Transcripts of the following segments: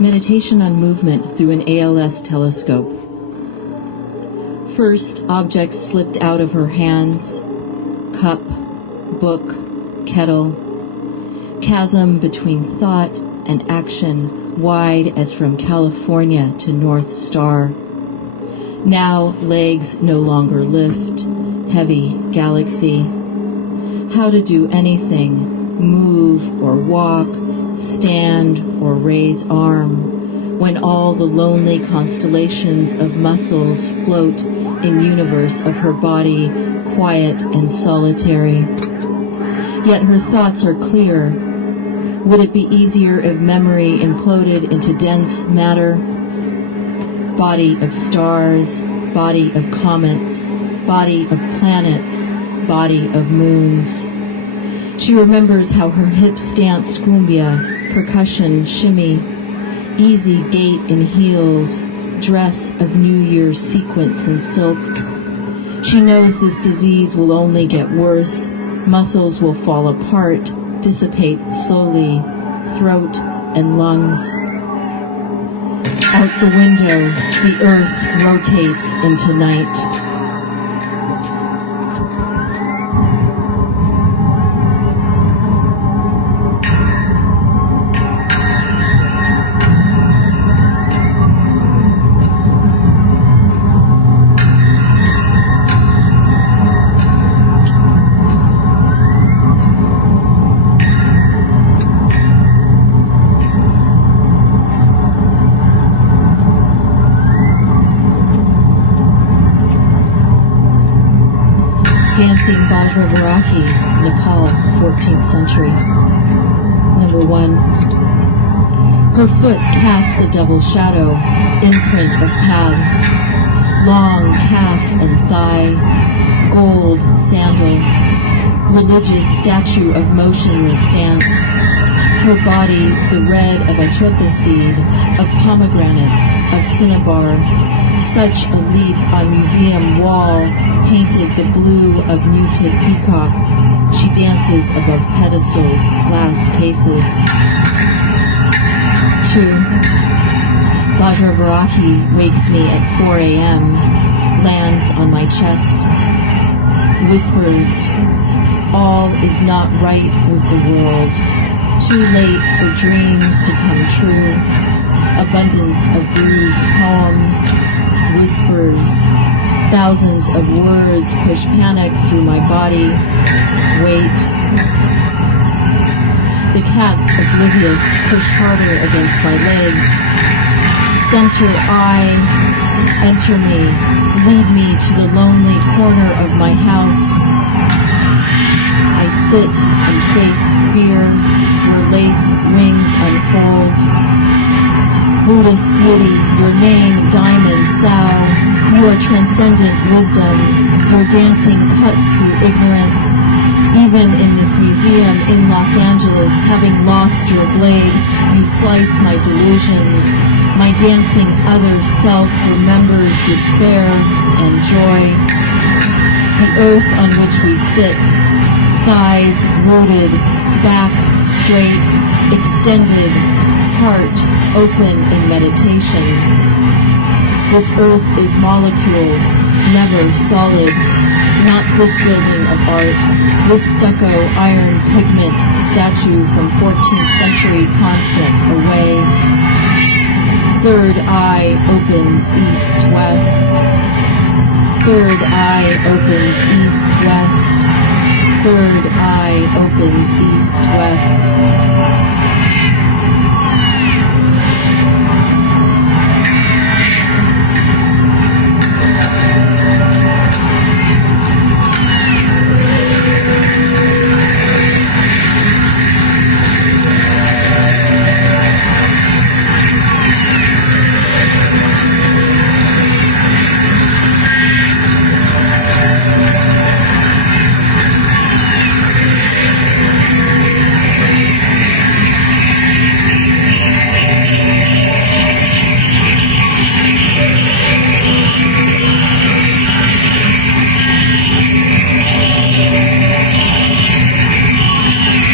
Meditation on movement through an ALS telescope. First, objects slipped out of her hands. Cup, book, kettle. Chasm between thought and action, wide as from California to North Star. Now legs no longer lift, heavy galaxy. How to do anything, move or walk, stand or raise arm, when all the lonely constellations of muscles float in universe of her body, quiet and solitary. Yet her thoughts are clear. Would it be easier if memory imploded into dense matter? Body of stars, body of comets, body of planets, body of moons. She remembers how her hips danced cumbia, percussion, shimmy, easy gait in heels, dress of New Year's sequins and silk. She knows this disease will only get worse. Muscles will fall apart, dissipate slowly, throat and lungs. Out the window, the earth rotates into night. Dancing Vajravaraki, Nepal, 14th century. Number 1. Her foot casts a double shadow, imprint of paths. Long calf and thigh, gold sandal, religious statue of motionless stance. Her body, the red of achota seed, of pomegranate, of cinnabar. Such a leap on museum wall, painted the blue of muted peacock. She dances above pedestals, glass cases. 2. Vajravaraki wakes me at 4 a.m., lands on my chest, whispers, all is not right with the world, too late for dreams to come true, abundance of bruised poems, whispers, thousands of words push panic through my body. Wait. The cats, oblivious, push harder against my legs. Center I, enter me, lead me to the lonely corner of my house. I sit and face fear, where lace wings unfold. Buddhist deity, your name, Diamond Sao, you are transcendent wisdom, your dancing cuts through ignorance. Even in this museum in Los Angeles, having lost your blade, you slice my delusions. My dancing other self remembers despair and joy. The earth on which we sit, thighs rooted, back straight, extended, heart open in meditation. This earth is molecules, never solid. Not this building of art, this stucco iron pigment statue from 14th century continents away. Third eye opens east-west. Third eye opens east-west. Third eye opens east-west.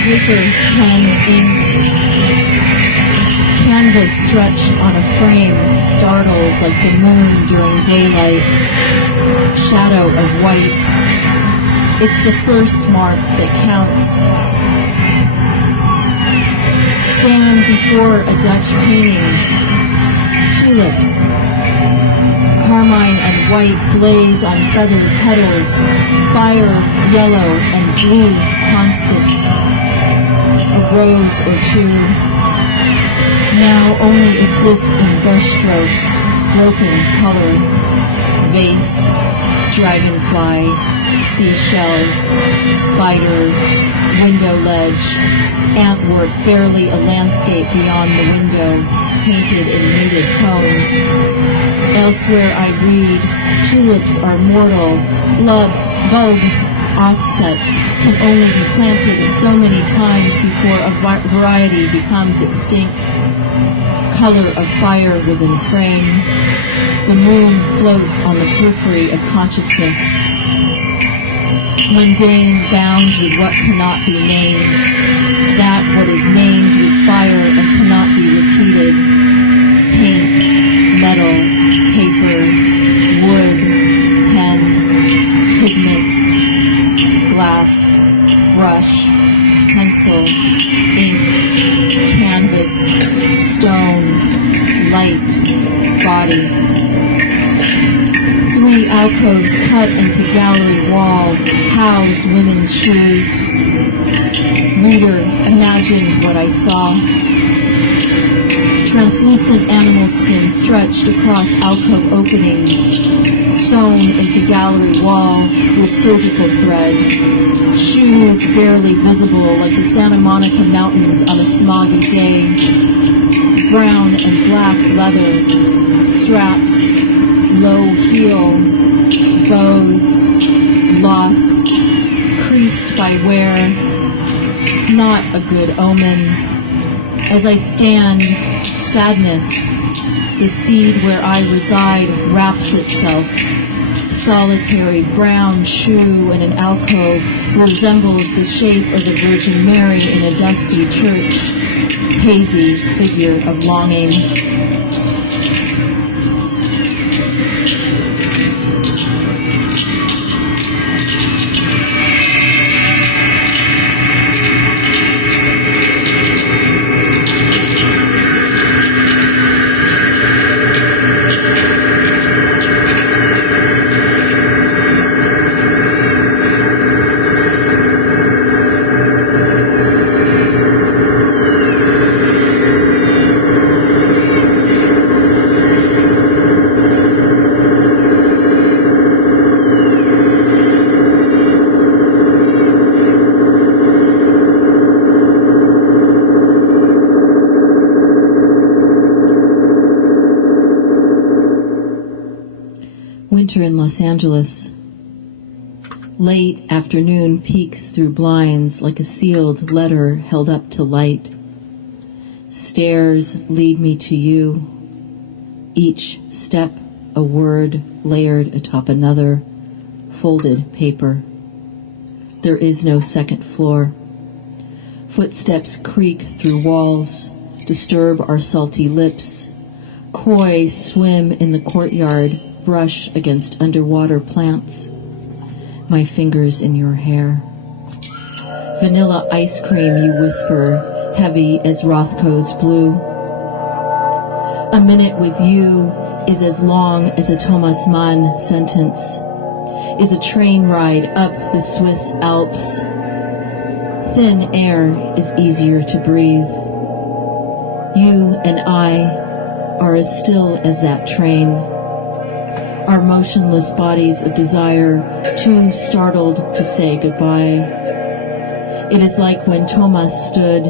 paper, pen, ink, canvas stretched on a frame startles like the moon during daylight, shadow of white. It's the first mark that counts. Stand before a Dutch painting. Tulips. Carmine and white blaze on feathered petals, fire, yellow, and blue constant. A rose or two now only exist in brushstrokes, broken color, vase, dragonfly, seashells, spider, window ledge, antwork barely a landscape beyond the window, painted in muted tones. Elsewhere I read, tulips are mortal, bulb offsets can only be planted so many times before a variety becomes extinct. Color of fire within frame. The moon floats on the periphery of consciousness. Mundane bound with what cannot be named. That what is named with fire and cannot be repeated. Paint, metal, paper, wood, pen, pigment, glass, brush, pencil, ink, canvas, stone, light, body. 3 alcoves cut into gallery wall house women's shoes. Reader, imagine what I saw. Translucent animal skin stretched across alcove openings, sewn into gallery wall with surgical thread. Shoes barely visible like the Santa Monica Mountains on a smoggy day. Brown and black leather, straps, low heel, bows, lost, creased by wear. Not a good omen. As I stand, sadness, the seed where I reside, wraps itself. Solitary brown shoe in an alcove resembles the shape of the Virgin Mary in a dusty church. Hazy figure of longing. Winter in Los Angeles. Late afternoon peeks through blinds like a sealed letter held up to light. Stairs lead me to you. Each step a word layered atop another, folded paper. There is no second floor. Footsteps creak through walls, disturb our salty lips. Koi swim in the courtyard, brush against underwater plants. My fingers in your hair. Vanilla ice cream, you whisper, heavy as Rothko's blue. A minute with you is as long as a Thomas Mann sentence, is a train ride up the Swiss Alps. Thin air is easier to breathe. You and I are as still as that train. Our motionless bodies of desire, too startled to say goodbye. It is like when Thomas stood,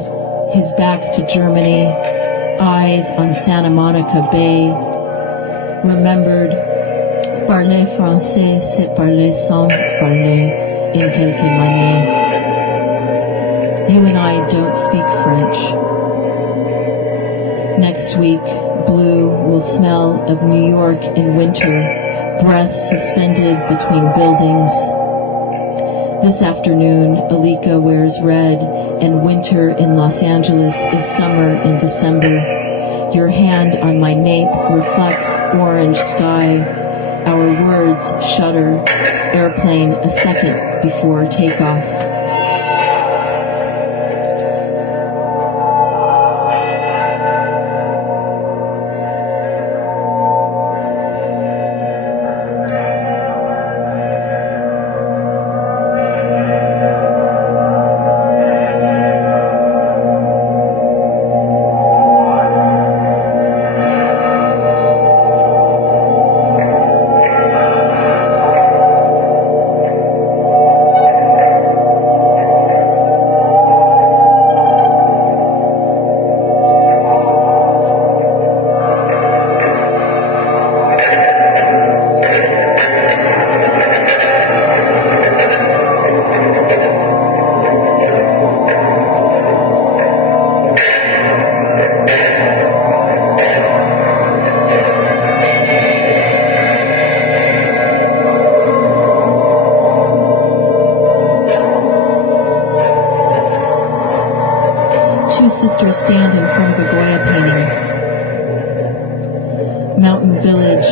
his back to Germany, eyes on Santa Monica Bay, remembered, parler français, c'est parler sans parler in quelque manière. You and I don't speak French. Next week, blue will smell of New York in winter, breath suspended between buildings. This afternoon, Alika wears red, and winter in Los Angeles is summer in December. Your hand on my nape reflects orange sky. Our words shudder. Airplane a second before takeoff. Two sisters stand in front of a Goya painting. Mountain village,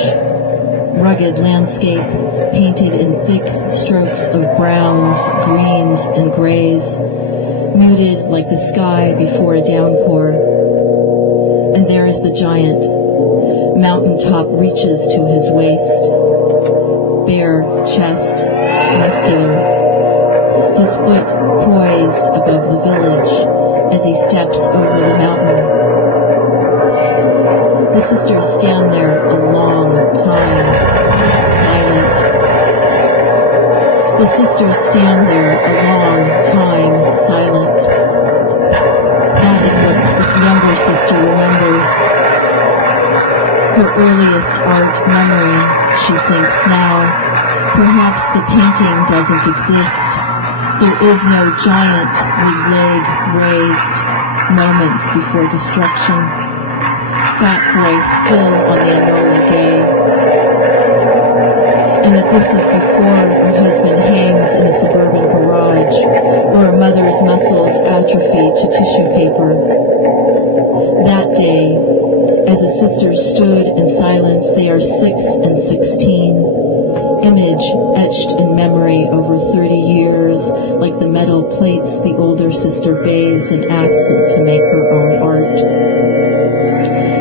rugged landscape, painted in thick strokes of browns, greens, and grays, muted like the sky before a downpour. And there is the giant. Mountaintop reaches to his waist. Bare chest, muscular. His foot poised above the village as he steps over the mountain. The sisters stand there a long time, silent. The sisters stand there a long time, silent. That is what the younger sister remembers. Her earliest art memory, she thinks now. Perhaps the painting doesn't exist. There is no giant with leg raised, moments before destruction. Fat boy still on the Enola Gay. And that this is before her husband hangs in a suburban garage, or a mother's muscles atrophy to tissue paper. That day, as the sisters stood in silence, they are 6 and 16. Image etched in memory over 30 years, like the metal plates the older sister bathes in acid to make her own art.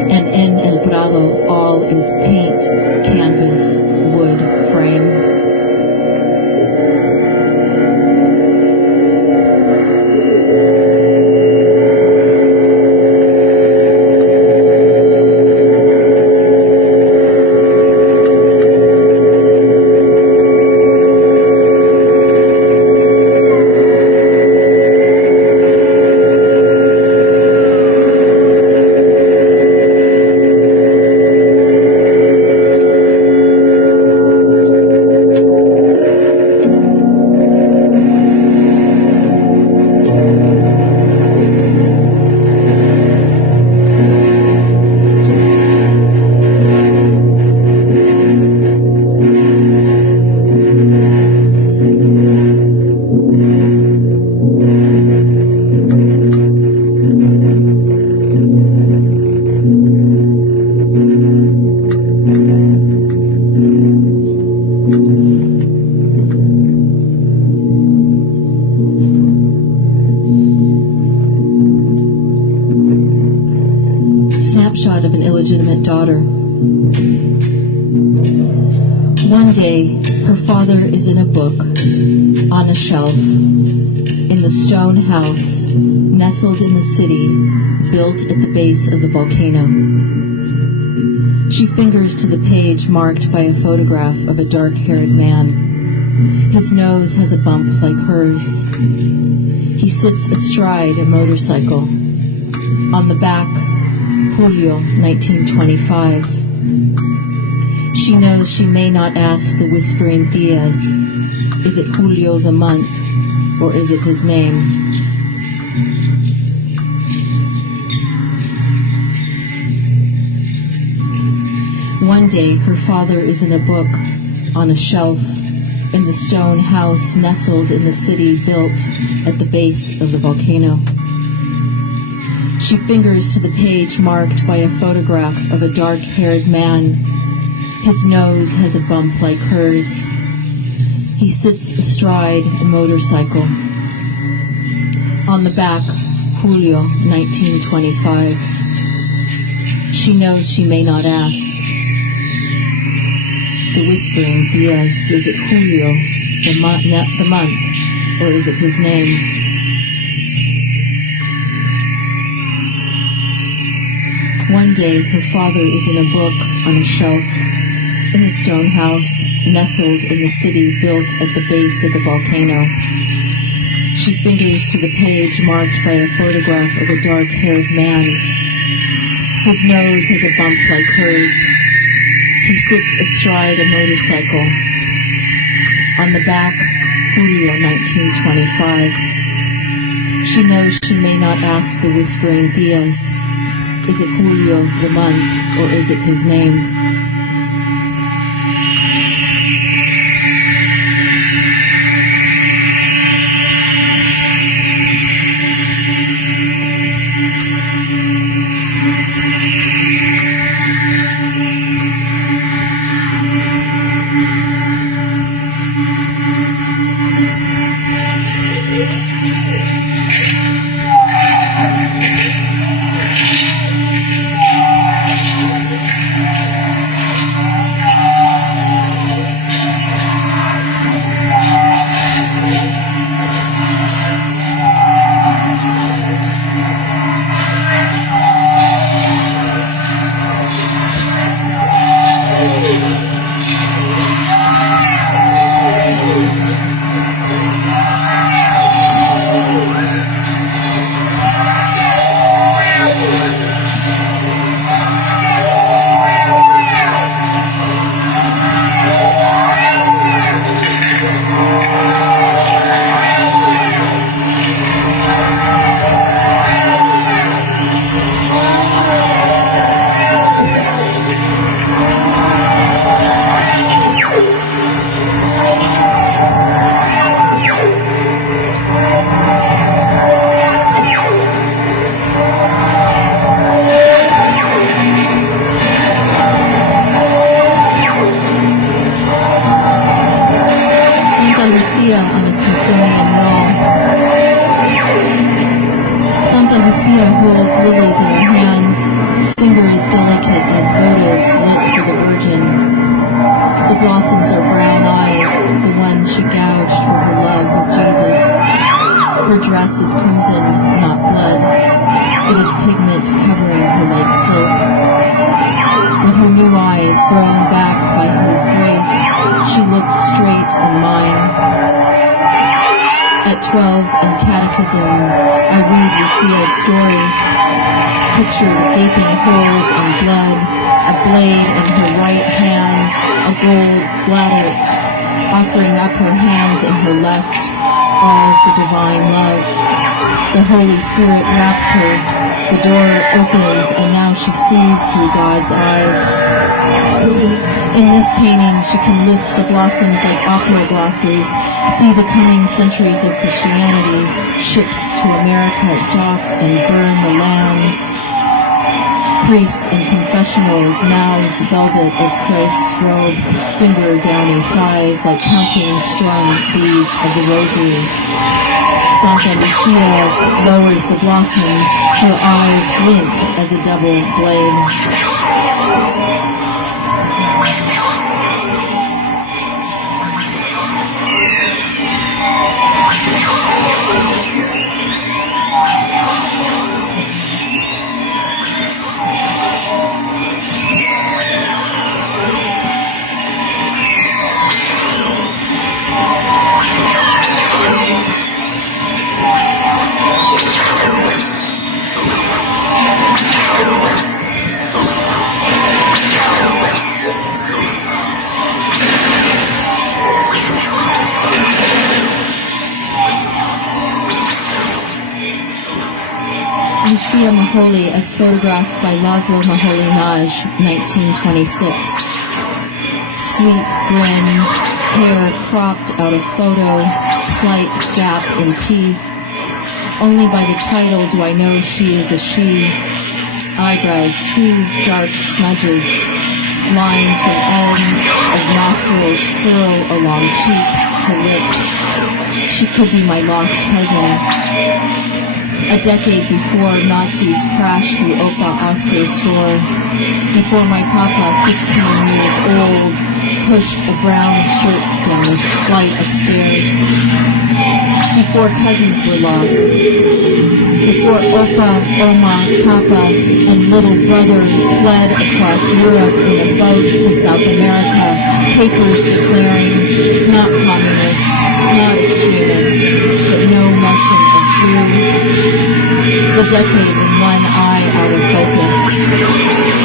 And in El Prado, all is paint, canvas, wood, frame. Snapshot of an illegitimate daughter. One day, her father is in a book, on a shelf, in the stone house, nestled in the city, built at the base of the volcano. She fingers to the page marked by a photograph of a dark-haired man. His nose has a bump like hers. He sits astride a motorcycle. On the back, Julio, 1925. She knows she may not ask the whispering Diaz, is it Julio the month, or is it his name? One day, her father is in a book, on a shelf, in the stone house nestled in the city built at the base of the volcano. She fingers to the page marked by a photograph of a dark-haired man. His nose has a bump like hers. He sits astride a motorcycle. On the back, Julio, 1925. She knows she may not ask. The whispering Diaz, is it Julio, the month, or is it his name? One day, her father is in a book on a shelf in a stone house nestled in the city built at the base of the volcano. She fingers to the page marked by a photograph of a dark-haired man. His nose has a bump like hers. He sits astride a motorcycle. On the back, Julio, 1925. She knows she may not ask the whispering Diaz, is it Julio the month, or is it his name? On a Smithsonian wall. Santa Lucia holds lilies in her hands, fingers delicate as votives lit for the Virgin. The blossoms are brown eyes, the ones she gouged for her love of Jesus. Her dress is crimson, not blood. It is pigment covering her like silk. With her new eyes grown back by his grace, she looks straight in mine. At 12 in catechism, I read Lucia's story, pictured gaping holes and blood, a blade in her right hand, a gold bladder, offering up her hands in her left, all for divine love. The Holy Spirit wraps her, the door opens, and now she sees through God's eyes. In this painting, she can lift the blossoms like opera glasses, see the coming centuries of Christianity, ships to America dock and burn the land. Priests in confessionals, mouths velvet as Christ's robe, finger downy thighs like counting strung beads of the rosary. Santa Lucia lowers the blossoms, her eyes glint as a double blade. Lucia Maholi as photographed by Laszlo Maholi-Nagy, 1926. Sweet grin, hair cropped out of photo, slight gap in teeth. Only by the title do I know she is a she. Eyebrows, two dark smudges. Lines from edge of nostrils furrow along cheeks to lips. She could be my lost cousin. A decade before Nazis crashed through Opa Oscar's store, before my papa, 15 years old, pushed a brown shirt down a flight of stairs, before cousins were lost, before Opa, Oma, Papa, and little brother fled across Europe in a boat to South America, papers declaring not communist, not extremist, but no mention of Jew. The decade with one eye out of focus.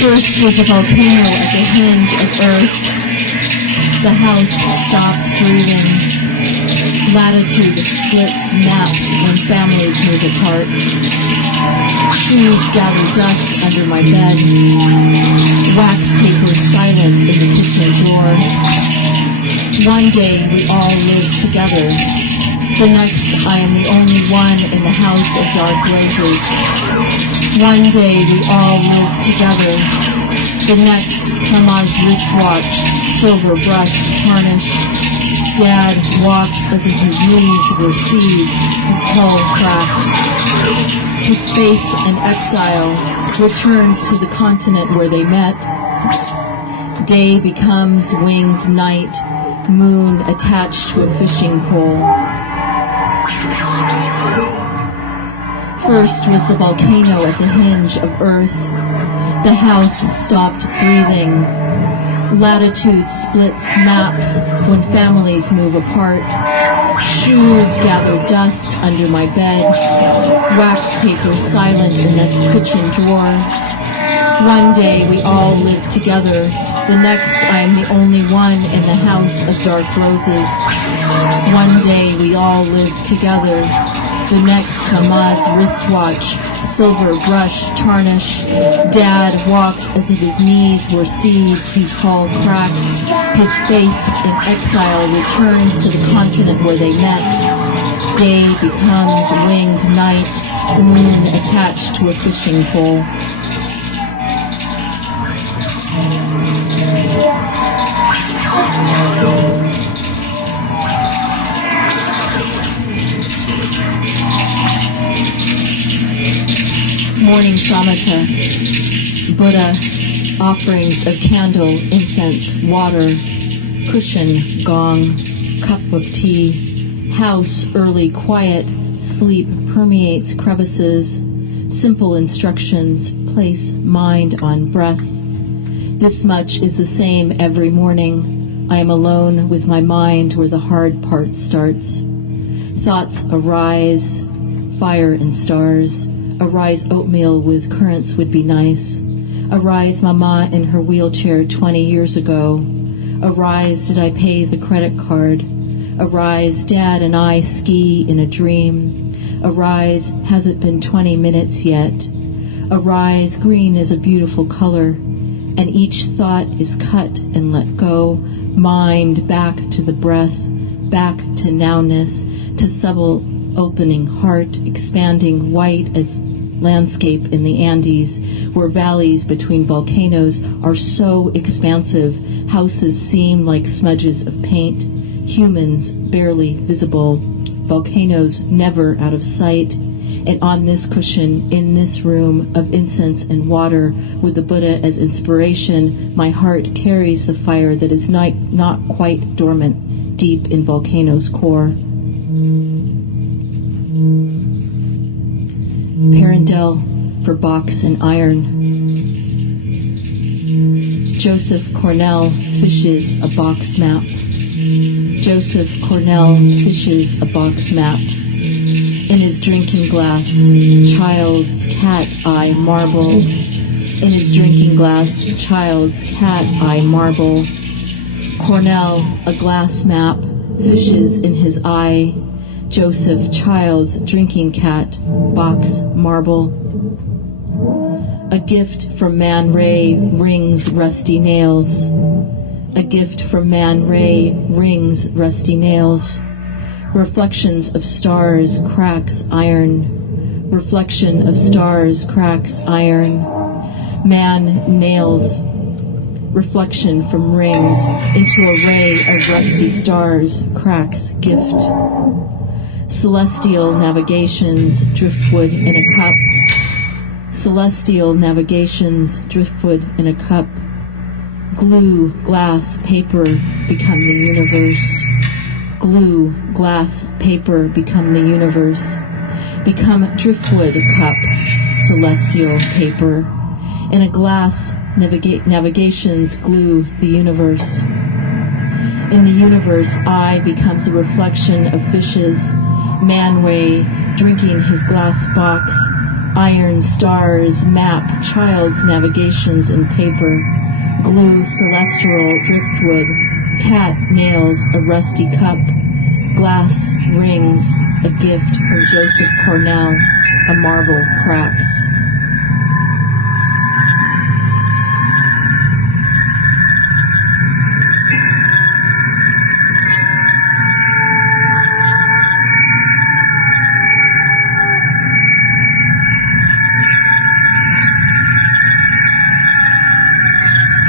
First was a volcano at the hinge of earth. The house stopped breathing. Latitude splits maps when families move apart. Shoes gather dust under my bed. Wax paper silent in the kitchen drawer. One day we all live together. The next I am the only one in the house of dark roses. One day we all live together. The next, Mama's wristwatch, silver brush, tarnish. Dad walks as if his knees were seeds, his hull cracked. His face in exile returns to the continent where they met. Day becomes winged night, moon attached to a fishing pole. First was the volcano at the hinge of earth. The house stopped breathing. Latitude splits maps when families move apart. Shoes gather dust under my bed. Wax paper silent in the kitchen drawer. One day we all live together. The next I am the only one in the house of dark roses. One day we all live together. The next, Mama's wristwatch, silver brush, tarnish. Dad walks as if his knees were seeds whose hull cracked. His face in exile returns to the continent where they met. Day becomes winged night, moon attached to a fishing pole. Morning Samatha, Buddha, offerings of candle, incense, water, cushion, gong, cup of tea, house early quiet, sleep permeates crevices, simple instructions, place mind on breath. This much is the same every morning. I am alone with my mind where the hard part starts. Thoughts arise, fire and stars. Arise oatmeal with currants would be nice. Arise Mama in her wheelchair 20 years ago. Arise did I pay the credit card. Arise Dad and I ski in a dream. Arise has it been 20 minutes yet. Arise green is a beautiful color. And each thought is cut and let go. Mind back to the breath. Back to nowness. To supple opening heart expanding white as landscape in the Andes, where valleys between volcanoes are so expansive, houses seem like smudges of paint, humans barely visible, volcanoes never out of sight. And on this cushion, in this room of incense and water, with the Buddha as inspiration, my heart carries the fire that is not quite dormant, deep in volcano's core. Parendel for box and iron. Joseph Cornell fishes a box map. Joseph Cornell fishes a box map. In his drinking glass, child's cat-eye marble. In his drinking glass, child's cat-eye marble. Cornell, a glass map, fishes in his eye. Joseph, child's drinking cat, box marble. A gift from Man Ray rings rusty nails. A gift from Man Ray rings rusty nails. Reflections of stars cracks iron. Reflection of stars cracks iron. Man nails reflection from rings into a ray of rusty stars cracks gift. Celestial navigations driftwood in a cup. Celestial navigations driftwood in a cup. Glue, glass, paper become the universe. Glue, glass, paper become the universe. Become driftwood cup, celestial paper. In a glass, navigations glue the universe. In the universe, I becomes a reflection of fishes. Manway drinking his glass box. Iron stars map child's navigations in paper. Glue celestial driftwood. Cat nails a rusty cup. Glass rings a gift from Joseph Cornell. A marble cracks.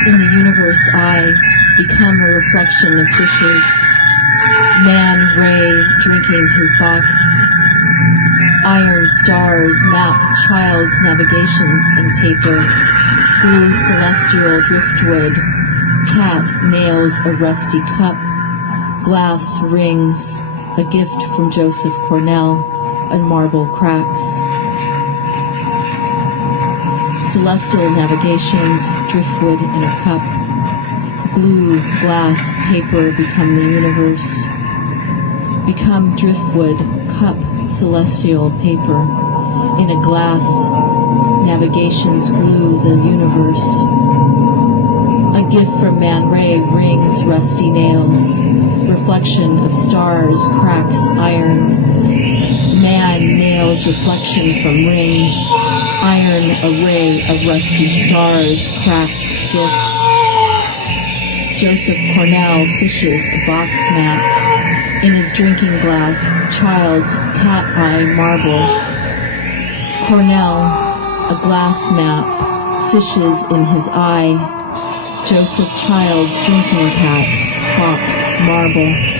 In the universe, I become a reflection of fishes. Man Ray drinking his box. Iron stars map child's navigations in paper. Glue celestial driftwood. Cat nails a rusty cup. Glass rings a gift from Joseph Cornell. And marble cracks. Celestial navigations, driftwood in a cup. Glue, glass, paper become the universe. Become driftwood, cup, celestial paper. In a glass, navigations glue the universe. A gift from Man Ray rings rusty nails. Reflection of stars cracks iron. Man nails reflection from rings. Iron array of rusty stars cracks gift. Joseph Cornell fishes a box map. In his drinking glass, child's cat-eye marble. Cornell, a glass map, fishes in his eye. Joseph, child's drinking cat, box marble.